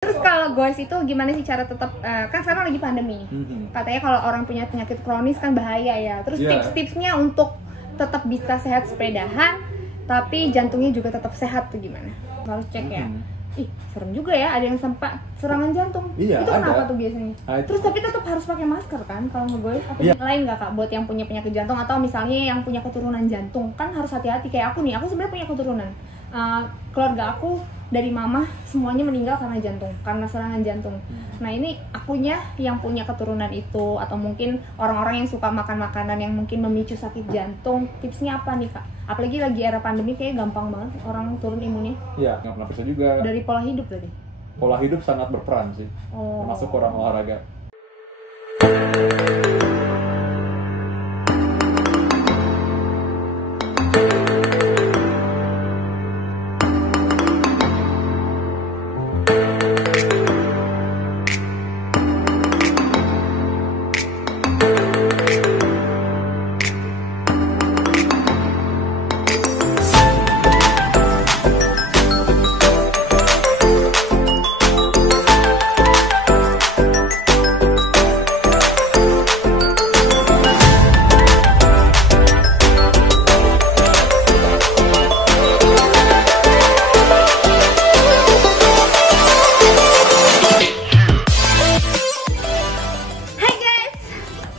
Terus kalau goes itu gimana sih cara tetap kan sekarang lagi pandemi. Katanya kalau orang punya penyakit kronis kan bahaya ya. Terus tips-tipsnya untuk tetap bisa sehat sepedahan tapi jantungnya juga tetap sehat tuh gimana? Harus cek ya. Ih, serem juga ya, ada yang sempat serangan jantung. Iya, itu kenapa ada. tuh biasanya? Terus tapi tetap harus pakai masker kan kalau ngegoes? Atau lain nggak kak buat yang punya penyakit jantung atau misalnya yang punya keturunan jantung? Kan harus hati-hati kayak aku nih, aku sebenarnya punya keturunan. Keluarga aku dari mama semuanya meninggal karena jantung, karena serangan jantung. Nah ini akunya yang punya keturunan itu atau mungkin orang-orang yang suka makan makanan yang mungkin memicu sakit jantung, tipsnya apa nih kak? Apalagi lagi era pandemi kayak gampang banget orang turun imunnya. Iya, nggak pernah bisa juga. Dari pola hidup tadi? Pola hidup sangat berperan sih, termasuk orang olahraga.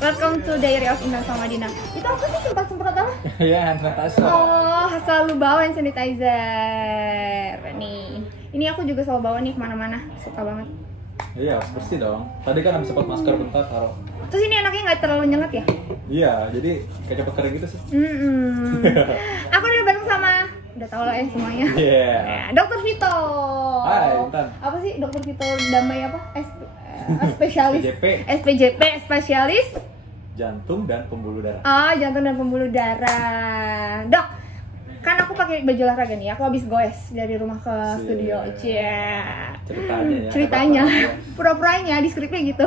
Welcome to Diary of Intan sama Dina. Itu apa sih semprot-semprot apa? Iya, hand sanitizer. Oh, selalu bawa hand sanitizer. Nih, ini aku juga selalu bawa nih kemana-mana. Suka banget. Iya, harus bersih dong. Tadi kan habis sempat masker bentar taruh. Terus ini anaknya nggak terlalu nyengat ya? Iya, jadi kayak cepet kering gitu sih. Aku udah bareng sama, udah tau lah ya semuanya. Dokter Vito. Hai, Intan. Apa sih Dokter Vito Damai apa? Spesialis SPJP, spesialis jantung dan pembuluh darah. Oh, jantung dan pembuluh darah. Dok, kan aku pakai baju olahraga nih. Aku habis goes dari rumah ke studio. Ceritanya pura-puranya di skripnya gitu.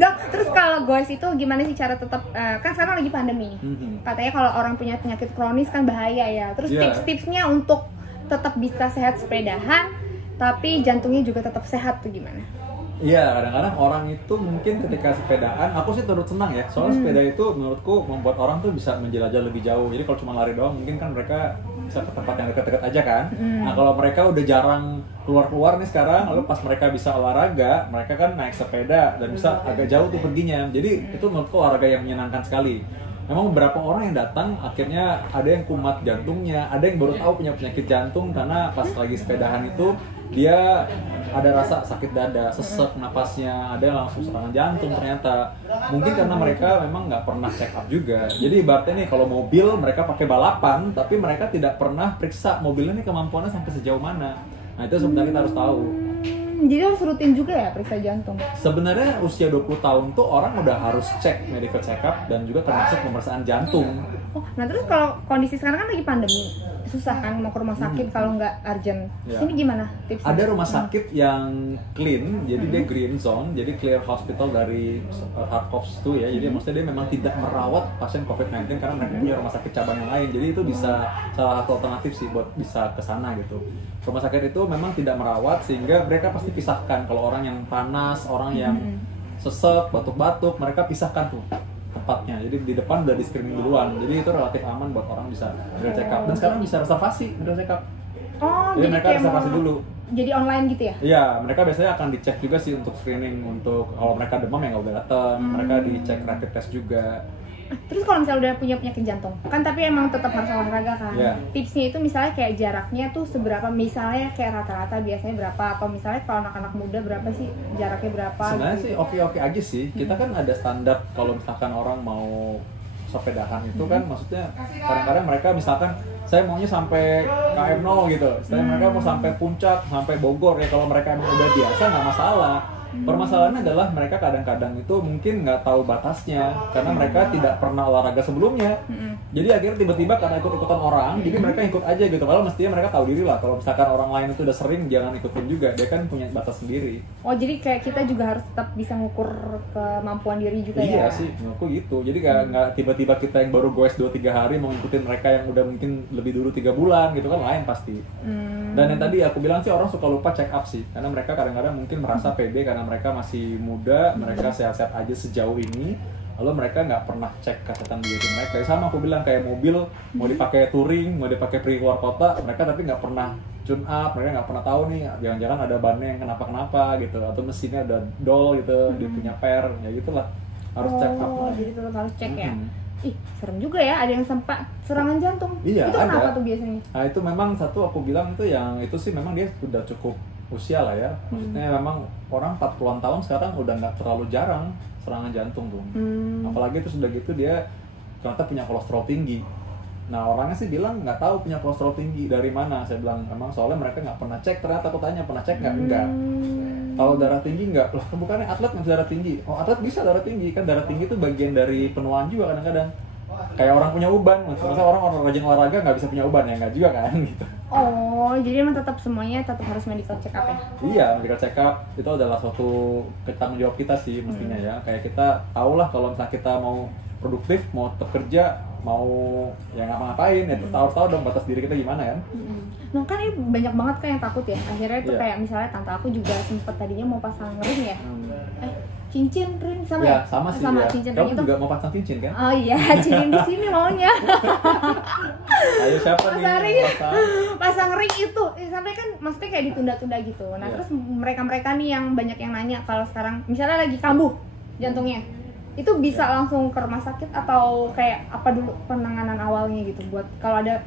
Dok, terus kalau goes itu gimana sih cara tetap kan sekarang lagi pandemi. Katanya kalau orang punya penyakit kronis kan bahaya ya. Terus tips-tipsnya untuk tetap bisa sehat sepedahan tapi jantungnya juga tetap sehat tuh gimana? Iya, kadang-kadang orang itu mungkin ketika sepedaan, aku sih turut senang ya. Soalnya sepeda itu menurutku membuat orang tuh bisa menjelajah lebih jauh. Jadi kalau cuma lari doang, mungkin kan mereka bisa ke tempat yang dekat-dekat aja kan. Nah kalau mereka udah jarang keluar-keluar nih sekarang, lalu pas mereka bisa olahraga, mereka kan naik sepeda dan bisa agak jauh tuh perginya. Jadi itu menurutku olahraga yang menyenangkan sekali. Memang beberapa orang yang datang akhirnya ada yang kumat jantungnya, ada yang baru tahu punya penyakit jantung karena pas lagi sepedahan itu dia ada rasa sakit dada, sesek napasnya, ada yang langsung serangan jantung ternyata. Mungkin karena mereka memang nggak pernah check up juga. Jadi ibaratnya nih kalau mobil mereka pakai balapan, tapi mereka tidak pernah periksa mobilnya nih kemampuannya sampai sejauh mana. Nah itu sebenarnya kita harus tahu. Jadi harus rutin juga ya periksa jantung? Sebenarnya usia 20 tahun tuh orang udah harus cek medical check up dan juga termasuk pemeriksaan jantung. Oh, nah terus kalau kondisi sekarang kan lagi pandemi, susah kan mau ke rumah sakit kalau nggak urgent. Ini gimana tipsnya? Ada rumah sakit yang clean, jadi dia green zone, jadi clear hospital dari Kharkov itu ya. Jadi maksudnya dia memang tidak merawat pasien COVID-19 karena mereka punya rumah sakit cabang yang lain. Jadi itu bisa salah satu alternatif sih buat bisa ke sana gitu. Rumah sakit itu memang tidak merawat sehingga mereka pasti pisahkan. Kalau orang yang panas, orang yang sesek, batuk-batuk, mereka pisahkan tuh tempatnya. Jadi di depan udah di screening duluan. Jadi itu relatif aman buat orang bisa medical check up. Dan sekarang bisa reservasi medical check up. Oh, jadi mereka reservasi dulu. Jadi online gitu ya? Iya, mereka biasanya akan dicek juga sih untuk screening. Untuk kalau mereka demam ya nggak boleh datang. Mereka dicek rapid test juga. Terus kalau misalnya udah punya penyakit jantung, kan tapi emang tetap harus olahraga kan? Tipsnya itu misalnya kayak jaraknya tuh seberapa, misalnya kayak rata-rata biasanya berapa, atau misalnya kalau anak-anak muda berapa sih jaraknya berapa? Sebenarnya gitu? sih oke-oke aja sih. Kita kan ada standar kalau misalkan orang mau sepedahan itu kan, maksudnya kadang-kadang mereka misalkan saya maunya sampai KM 0 gitu, mereka mau sampai puncak, sampai Bogor ya. Kalau mereka emang udah biasa nggak masalah. Permasalahannya adalah mereka kadang-kadang itu mungkin nggak tahu batasnya karena mereka tidak pernah olahraga sebelumnya. Jadi akhirnya tiba-tiba karena ikut-ikutan orang, jadi mereka ikut aja gitu. Kalau mestinya mereka tahu diri lah. Kalau misalkan orang lain itu udah sering, jangan ikutin juga. Dia kan punya batas sendiri. Oh, jadi kayak kita juga harus tetap bisa ngukur kemampuan diri juga ya? Iya sih, menurutku gitu. Jadi nggak tiba-tiba kita yang baru goes 2-3 hari mau ngikutin mereka yang udah mungkin lebih dulu 3 bulan gitu kan, lain pasti. Dan yang tadi aku bilang sih orang suka lupa check up sih. Karena mereka kadang-kadang mungkin merasa pede karena mereka masih muda, mereka sehat-sehat aja sejauh ini. Lalu mereka nggak pernah cek kesehatan diri mereka. Sama aku bilang kayak mobil mau dipakai touring, mau dipakai pergi keluar kota, mereka tapi nggak pernah tune up, mereka nggak pernah tahu nih jangan-jangan ada bannya yang kenapa-kenapa gitu, atau mesinnya ada dol gitu, dia punya per, ya gitulah harus check up. Jadi tetap harus cek ya. Ih, serem juga ya, ada yang sempat serangan jantung. Iya, itu kenapa ada. tuh biasanya? Nah itu memang satu aku bilang itu yang itu sih memang dia sudah cukup usia lah ya. Maksudnya memang orang 40-an tahun sekarang udah nggak terlalu jarang serangan jantung tuh. Apalagi itu sudah gitu dia ternyata punya kolesterol tinggi. Nah orangnya sih bilang nggak tahu punya kolesterol tinggi dari mana. Saya bilang emang soalnya mereka nggak pernah cek. Ternyata aku tanya pernah cek nggak? Enggak. Kalau darah tinggi nggak? Loh bukannya atlet nggak bisa darah tinggi? Oh atlet bisa darah tinggi kan, darah tinggi itu bagian dari penuaan juga kadang-kadang. Kayak orang punya uban, maksudnya orang rajin olahraga nggak bisa punya uban ya nggak juga kan gitu. Oh, jadi emang tetap semuanya tetap harus medical check up ya? Iya, medical check up itu adalah suatu tanggung jawab kita sih mestinya ya. Kayak kita tahu lah kalau misalnya kita mau produktif, mau tetap kerja, mau ya ngapa-ngapain, ya tahu dong batas diri kita gimana kan. Nah kan ini banyak banget kan yang takut ya. Akhirnya itu Iya. kayak misalnya tante aku juga sempet tadinya mau pasang ring ya. Cincin ring sama Ya, sama sih ya. cincin Kamu ring itu. juga mau pasang cincin kan? Oh iya, cincin di sini maunya. Ayo siapa nih? Pasang ring. Pasang. Pasang ring itu sampai kan maksudnya kayak ditunda-tunda gitu. Nah, Iya. terus mereka-mereka nih yang banyak yang nanya kalau sekarang misalnya lagi kambuh jantungnya. Itu bisa langsung ke rumah sakit atau kayak apa dulu penanganan awalnya gitu buat kalau ada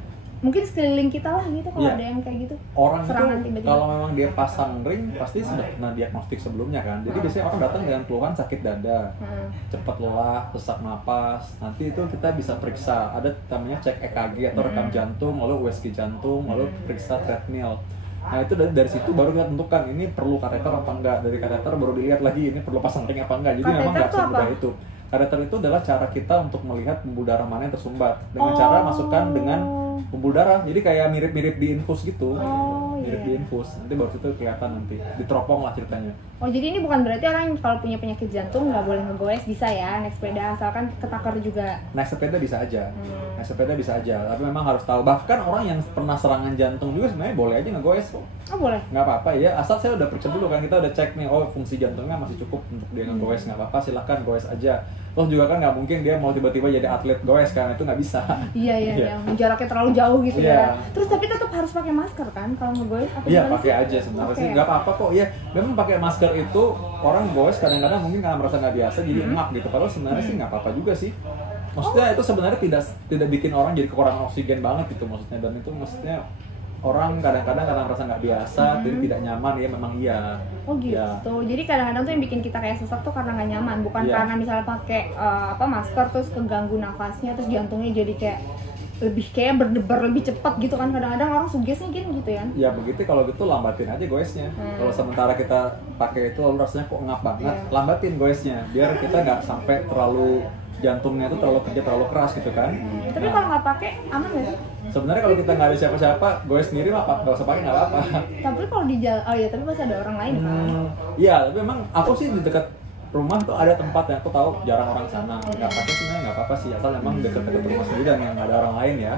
mungkin sekeliling kita lah gitu kalau Iya. ada yang kayak gitu. Orang Serangan itu tiba-tiba. kalau memang dia pasang ring pasti sudah pernah diagnostik sebelumnya kan. Jadi biasanya orang datang dengan keluhan sakit dada, cepat lelah, sesak napas. Nanti itu kita bisa periksa. Ada namanya cek EKG atau rekam jantung, lalu USG jantung, lalu periksa treadmill. Nah itu dari situ baru kita tentukan ini perlu kateter apa enggak. Dari kateter baru dilihat lagi ini perlu pasang ring apa enggak. Jadi memang nggak semudah itu. Kateter itu adalah cara kita untuk melihat pembuluh darah mana yang tersumbat dengan cara masukkan dengan pembuluh darah. Jadi kayak mirip-mirip di infus gitu. Mirip di infus. Nanti baru itu kelihatan nanti. Diteropong lah ceritanya. Oh jadi ini bukan berarti orang yang kalau punya penyakit jantung nggak boleh ngegoes, bisa ya naik sepeda asalkan ketakar juga. Naik sepeda bisa aja. Naik sepeda bisa aja. Tapi memang harus tahu. Bahkan orang yang pernah serangan jantung juga sebenarnya boleh aja ngegoes kok. Oh boleh? Nggak apa-apa ya. Asal saya udah periksa dulu kan. Kita udah cek nih. Oh fungsi jantungnya masih cukup untuk dia ngegoes. Nggak apa-apa silahkan goes aja. Toh juga kan nggak mungkin dia mau tiba-tiba jadi atlet goes kan. Itu nggak bisa. Iya. Jaraknya terlalu jauh gitu Iya. ya. Terus tapi tetap harus pakai masker kan kalau ngegoes? Iya pakai aja sebenarnya sih nggak apa-apa kok ya. Memang pakai masker itu orang goes kadang-kadang mungkin karena merasa nggak biasa jadi engap gitu. Padahal sebenarnya sih nggak apa-apa juga sih. Maksudnya itu sebenarnya tidak bikin orang jadi kekurangan oksigen banget gitu maksudnya. Dan itu maksudnya orang kadang-kadang karena merasa nggak biasa jadi tidak nyaman ya memang iya. Oh gitu. Ya. Jadi kadang-kadang tuh yang bikin kita kayak sesak tuh karena nggak nyaman, bukan Iya. karena misalnya pakai masker terus keganggu nafasnya terus jantungnya jadi kayak lebih kayak berdebar lebih cepat gitu kan. Kadang-kadang orang sugesnya gitu ya. Ya begitu kalau gitu lambatin aja goesnya. Kalau sementara kita pakai itu lalu rasanya kok ngap banget, lambatin goesnya biar kita nggak sampai terlalu jantungnya itu terlalu kerja terlalu keras gitu kan. Tapi kalau nggak pakai aman nggak sih? Sebenarnya kalau kita nggak ada siapa-siapa, goes sendiri mah nggak usah pakai nggak apa-apa. Tapi kalau di jalan, oh iya tapi masih ada orang lain kan. Iya, tapi memang aku sih di dekat rumah tuh ada tempat yang aku tahu jarang orang sana. Nggak pakai sebenarnya nggak apa-apa sih, asal memang dekat-dekat rumah sendiri dan yang nggak ada orang lain ya.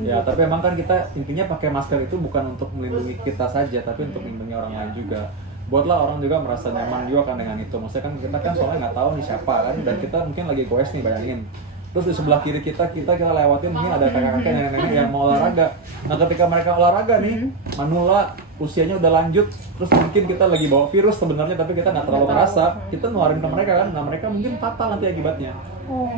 Ya, tapi memang kan kita intinya pakai masker itu bukan untuk melindungi kita saja, tapi untuk melindungi orang lain juga. Buatlah orang juga merasa nyaman juga kan dengan itu. Maksudnya kan kita kan soalnya nggak tahu nih siapa kan, dan kita mungkin lagi goes nih bayangin. Terus di sebelah kiri kita lewatin mungkin ada kakak-kakak nenek-nenek yang mau olahraga. Nah ketika mereka olahraga nih, manula usianya udah lanjut, terus mungkin kita lagi bawa virus sebenarnya tapi kita nggak terlalu merasa, kita ngeluarin ke mereka kan, nah mereka mungkin fatal nanti akibatnya.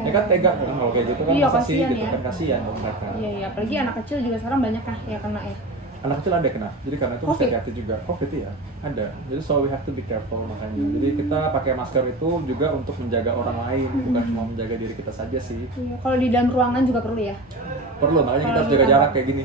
Ya kan tega kan kalau kayak gitu kan Iya, masa sih kasihan gitu ya. kan kasihan dong mereka. Iya, apalagi anak kecil juga sekarang banyak kah ya kena ya. Anak kecil ada kena, jadi karena itu mesti Covid? hati-hati juga. Covid ya, ada. Jadi so we have to be careful makanya. Jadi kita pakai masker itu juga untuk menjaga orang lain, bukan cuma menjaga diri kita saja sih. Iya, kalau di dalam ruangan juga perlu ya. Perlu, makanya kita harus Kalau jaga di jarak kantor. kayak gini.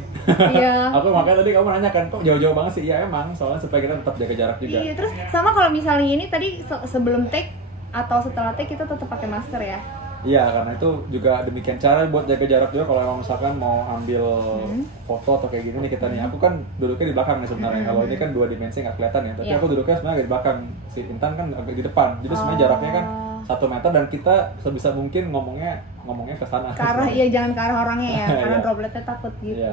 Iya. Aku makanya tadi kamu nanya kan, kok jauh-jauh banget sih? Iya emang, soalnya supaya kita tetap jaga jarak juga. Iya, terus sama kalau misalnya ini tadi sebelum take atau setelah take kita tetap pakai masker ya. Iya, karena itu juga demikian cara buat jaga jarak juga kalau emang misalkan mau ambil foto atau kayak gini nih kita nih. Aku kan duduknya di belakang nih sebenarnya. Kalau ini kan 2 dimensi nggak kelihatan ya, tapi Iya. aku duduknya sebenarnya agak di belakang. Si Intan kan agak di depan. Jadi sebenarnya jaraknya kan 1 meter dan kita sebisa mungkin ngomongnya ke sana. Ke arah, iya jangan ke arah orangnya ya, karena Iya. dropletnya takut gitu. Iya.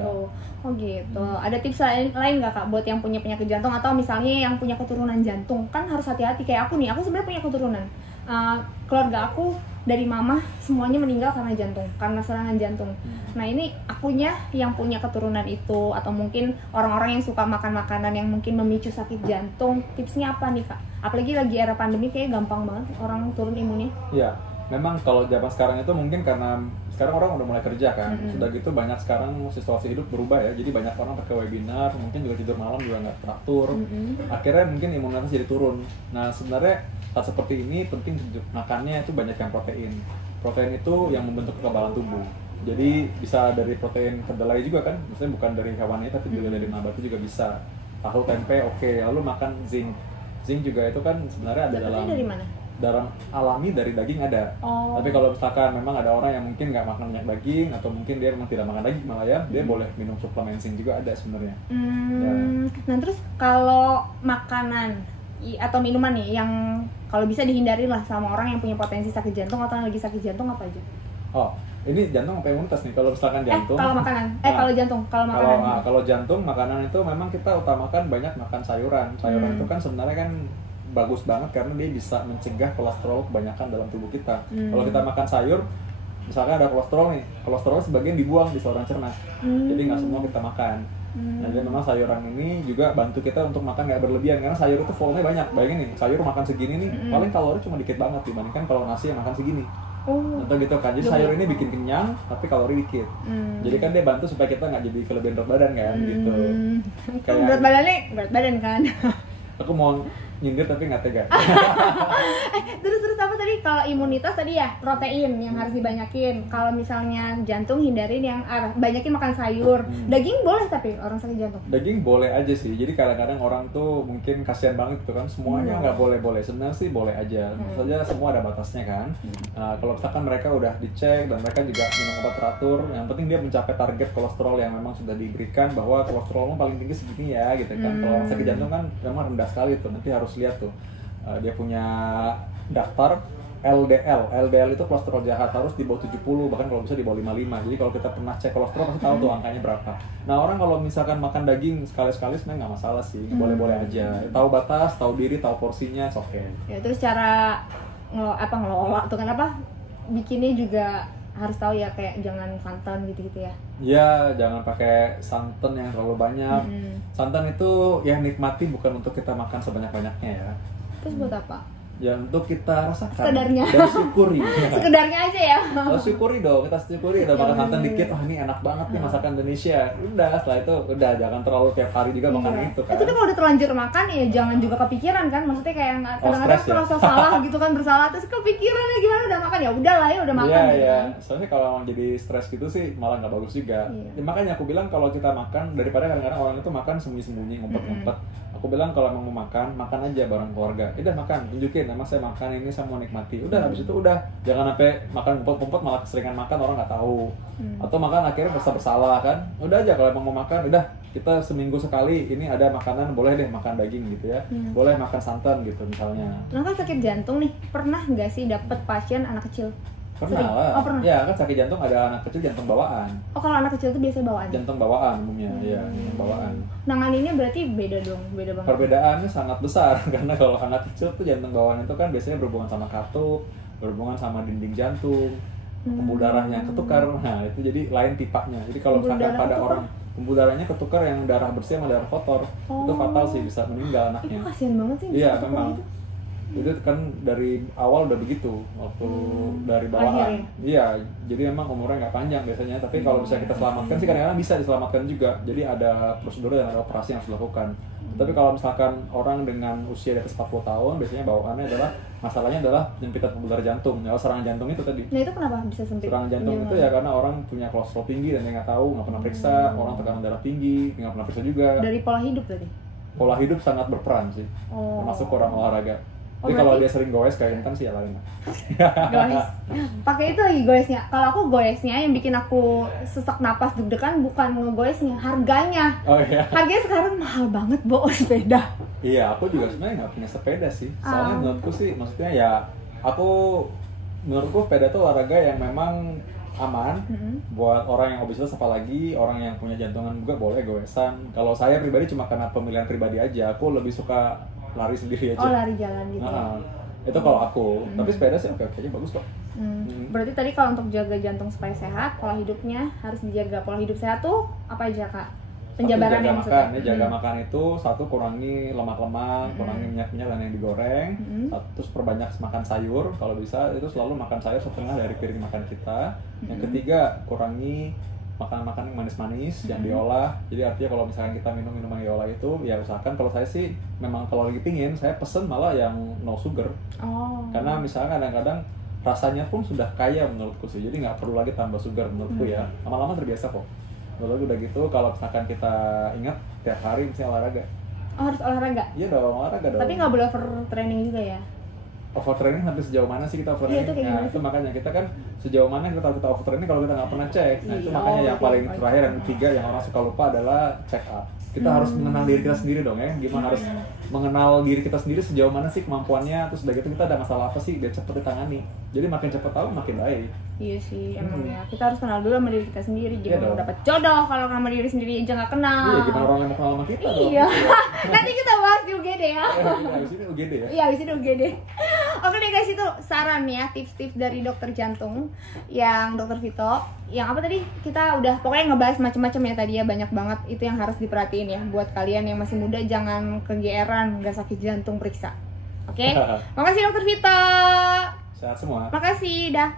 Oh gitu. Ada tips lain nggak kak buat yang punya penyakit jantung atau misalnya yang punya keturunan jantung? Kan harus hati-hati, kayak aku nih, aku sebenarnya punya keturunan. Keluarga aku dari mama semuanya meninggal karena jantung, karena serangan jantung. Nah ini akunya yang punya keturunan itu, atau mungkin orang-orang yang suka makan makanan yang mungkin memicu sakit jantung, tipsnya apa nih kak? Apalagi lagi era pandemi kayak gampang banget orang turun imunnya. Iya, memang kalau zaman sekarang itu mungkin karena sekarang orang udah mulai kerja kan, sudah gitu banyak sekarang situasi hidup berubah ya, jadi banyak orang pakai webinar, mungkin juga tidur malam juga nggak teratur, akhirnya mungkin imunitas jadi turun. Nah sebenarnya saat seperti ini penting makannya itu banyak yang protein. Protein itu yang membentuk kekebalan tubuh. Jadi bisa dari protein kedelai juga kan, maksudnya bukan dari hewannya tapi juga dari nabati juga bisa. Tahu, tempe, oke. Lalu makan zinc. Zinc juga itu kan sebenarnya ada Dapetnya dari mana? dalam alami dari daging ada. Oh. Tapi kalau misalkan memang ada orang yang mungkin nggak makan banyak daging atau mungkin dia memang tidak makan daging malah ya, dia boleh minum suplemen zinc juga ada sebenarnya. Ya. Nah terus kalau makanan atau minuman nih yang kalau bisa dihindari lah sama orang yang punya potensi sakit jantung atau yang lagi sakit jantung apa aja? Oh, ini jantung apa imunitas nih? Kalau misalkan jantung. Kalau makanan, Nah, kalau jantung, kalau makanan. Kalau jantung makanan itu memang kita utamakan banyak makan sayuran. Sayuran itu kan sebenarnya kan bagus banget karena dia bisa mencegah kolesterol kebanyakan dalam tubuh kita. Kalau kita makan sayur, misalkan ada kolesterol nih, kolesterol sebagian dibuang di saluran cerna. Jadi nggak semua kita makan. Nah, jadi memang sayuran ini juga bantu kita untuk makan nggak berlebihan karena sayur itu volumenya banyak. Bayangin nih, sayur makan segini nih, paling kalori cuma dikit banget dibandingkan kalau nasi yang makan segini. Atau gitu kan, jadi sayur ini bikin kenyang tapi kalori dikit. Jadi kan dia bantu supaya kita nggak jadi kelebihan berat badan kan, gitu. Berat badan kan. Aku mau nyindir tapi nggak tega. Terus apa tadi? Kalau imunitas tadi ya protein yang harus dibanyakin. Kalau misalnya jantung hindarin yang banyakin makan sayur. Daging boleh tapi orang sakit jantung. Daging boleh aja sih. Jadi kadang-kadang orang tuh mungkin kasihan banget gitu kan. Semuanya nggak boleh-boleh. Sebenarnya sih boleh aja. Saja semua ada batasnya kan. Nah, kalau misalkan mereka udah dicek dan mereka juga minum obat teratur, yang penting dia mencapai target kolesterol yang memang sudah diberikan bahwa kolesterolnya paling tinggi segini ya gitu kan. Kalau orang sakit jantung kan memang rendah sekali tuh. Nanti harus lihat tuh dia punya daftar LDL. LDL itu kolesterol jahat, harus di bawah 70, bahkan kalau bisa di bawah 55. Jadi kalau kita pernah cek kolesterol pasti tahu tuh angkanya berapa. Nah, orang kalau misalkan makan daging sekali-sekali sebenarnya nggak masalah sih, boleh-boleh aja. Tahu batas, tahu diri, tahu porsinya, oke. Ya, terus cara ngelola tuh kenapa bikinnya juga harus tahu ya, kayak jangan santan gitu-gitu ya. Ya, jangan pakai santan yang terlalu banyak. Santan itu ya nikmati, bukan untuk kita makan sebanyak-banyaknya ya. Terus buat apa? Ya untuk kita rasakan Sekedarnya. dan syukuri. Sekedarnya aja ya. Oh, syukuri dong, kita syukuri udah makan santan dikit, wah ini enak banget nih masakan Indonesia. Udah, setelah itu udah jangan terlalu tiap hari juga makan itu kan. Tapi kalau udah terlanjur makan ya jangan juga kepikiran kan, maksudnya kayak kadang-kadang stres ya? merasa salah gitu kan, bersalah terus kepikiran ya gimana udah makan, ya udah lah ya udah makan gitu Iya, kan. soalnya kalau emang jadi stres gitu sih malah nggak bagus juga. Ya, makanya aku bilang kalau kita makan, daripada kadang-kadang orang itu makan sembunyi-sembunyi, ngumpet-ngumpet. Aku bilang kalau emang mau makan, makan aja bareng keluarga. Udah makan, tunjukin, emang saya makan ini, saya mau nikmati. Udah, habis itu udah, jangan sampai makan ngumpet-ngumpet malah keseringan makan orang nggak tahu. Atau makan akhirnya merasa bersalah kan. Udah aja kalau emang mau makan, udah kita seminggu sekali ini ada makanan, boleh deh makan daging gitu ya. Boleh makan santan gitu misalnya. Nah kan sakit jantung nih, pernah nggak sih dapet pasien anak kecil? Pernah Sering? lah. Oh, pernah. Ya kan sakit jantung ada anak kecil jantung bawaan. Oh kalau anak kecil tuh biasanya bawaan? Jantung bawaan umumnya, ya jantung bawaan. Nanganinnya berarti beda dong, beda banget. Perbedaannya sangat besar karena kalau anak kecil tuh jantung bawaan itu kan biasanya berhubungan sama katup, berhubungan sama dinding jantung, pembuluh darahnya ketukar. Nah itu jadi lain tipanya. Jadi kalau Pembuluh misalkan darah pada ketukar? orang pembuluh darahnya ketukar yang darah bersih sama darah kotor, itu fatal sih, bisa meninggal anaknya. Itu kasihan banget sih. Iya bisa ketukar memang. gitu. Itu kan dari awal udah begitu waktu dari bawaan. Akhirnya. Iya, jadi memang umurnya nggak panjang biasanya. Tapi kalau bisa kita selamatkan sih kadang-kadang bisa diselamatkan juga. Jadi ada prosedur dan ada operasi yang harus dilakukan. Tapi kalau misalkan orang dengan usia di atas 40 tahun, biasanya bawaannya adalah masalahnya adalah penyempitan pembuluh darah jantung. Ya, serangan jantung itu tadi. Nah itu kenapa bisa sempit? Serangan jantung itu ya karena orang punya kolesterol tinggi dan dia nggak tahu, nggak pernah periksa. Orang tekanan darah tinggi, nggak pernah periksa juga. Dari pola hidup tadi? Pola hidup sangat berperan sih, termasuk orang olahraga. Tapi kalau dia sering goes kayak Intan sih ya lain. Goes. Pakai itu lagi goesnya. Kalau aku goesnya yang bikin aku sesak napas deg-degan bukan ngegoesnya, harganya. Oh iya. Harganya sekarang mahal banget bawa sepeda. Iya, aku juga sebenarnya nggak punya sepeda sih. Soalnya menurutku sih, maksudnya ya menurutku sepeda itu olahraga yang memang aman buat orang yang obesitas, apalagi orang yang punya jantungan juga boleh goesan. Kalau saya pribadi cuma karena pemilihan pribadi aja, aku lebih suka lari sendiri aja. Oh, lari jalan gitu. Nah, itu kalau aku. Tapi sepeda sih oke aja, bagus kok. Berarti tadi kalau untuk jaga jantung supaya sehat, pola hidupnya harus dijaga. Pola hidup sehat tuh apa aja kak? Penjabaran yang maksudnya. Jaga makan itu satu, kurangi lemak-lemak, kurangi minyak-minyak dan yang digoreng. Terus perbanyak makan sayur, kalau bisa itu selalu makan sayur setengah dari piring makan kita. Yang ketiga, kurangi makanan-makanan yang manis-manis yang diolah. Jadi artinya kalau misalkan kita minum minuman yang diolah itu, ya usahakan, kalau saya sih memang kalau lagi pingin, saya pesen malah yang no sugar. Karena misalnya kadang-kadang rasanya pun sudah kaya menurutku sih, jadi nggak perlu lagi tambah sugar menurutku ya. Lama-lama terbiasa kok. Lalu udah gitu, kalau misalkan kita ingat tiap hari misalnya olahraga. Oh, harus olahraga? Iya dong, olahraga dong. Tapi nggak boleh overtraining juga ya? Overtraining sampai sejauh mana sih kita overtraining? Iya, itu makanya kita kan sejauh mana kita tahu kita overtraining kalau kita nggak pernah cek. Nah itu makanya yang paling terakhir dan ketiga yang orang suka lupa adalah check up. Kita harus mengenal diri kita sendiri dong ya. Gimana harus mengenal diri kita sendiri sejauh mana sih kemampuannya, terus udah gitu kita ada masalah apa sih biar cepet ditangani. Jadi makin cepet tahu makin baik. Iya sih, emang ya. Kita harus kenal dulu sama diri kita sendiri. Gimana mau dapat jodoh kalau sama diri sendiri aja nggak kenal. Iya, gimana orang yang mau kenal sama kita? Iya. Nanti kita bahas di UGD ya. Habis ini UGD ya? Iya, habis ini UGD. Oke deh guys, itu saran ya, tips-tips dari dokter jantung yang dokter Vito. Yang apa tadi? Kita udah pokoknya ngebahas macam-macam ya tadi ya, banyak banget. Itu yang harus diperhatiin ya buat kalian yang masih muda, jangan kegeeran, nggak sakit jantung, periksa. Oke? Makasih dokter Vito. Sehat semua. Makasih, dah.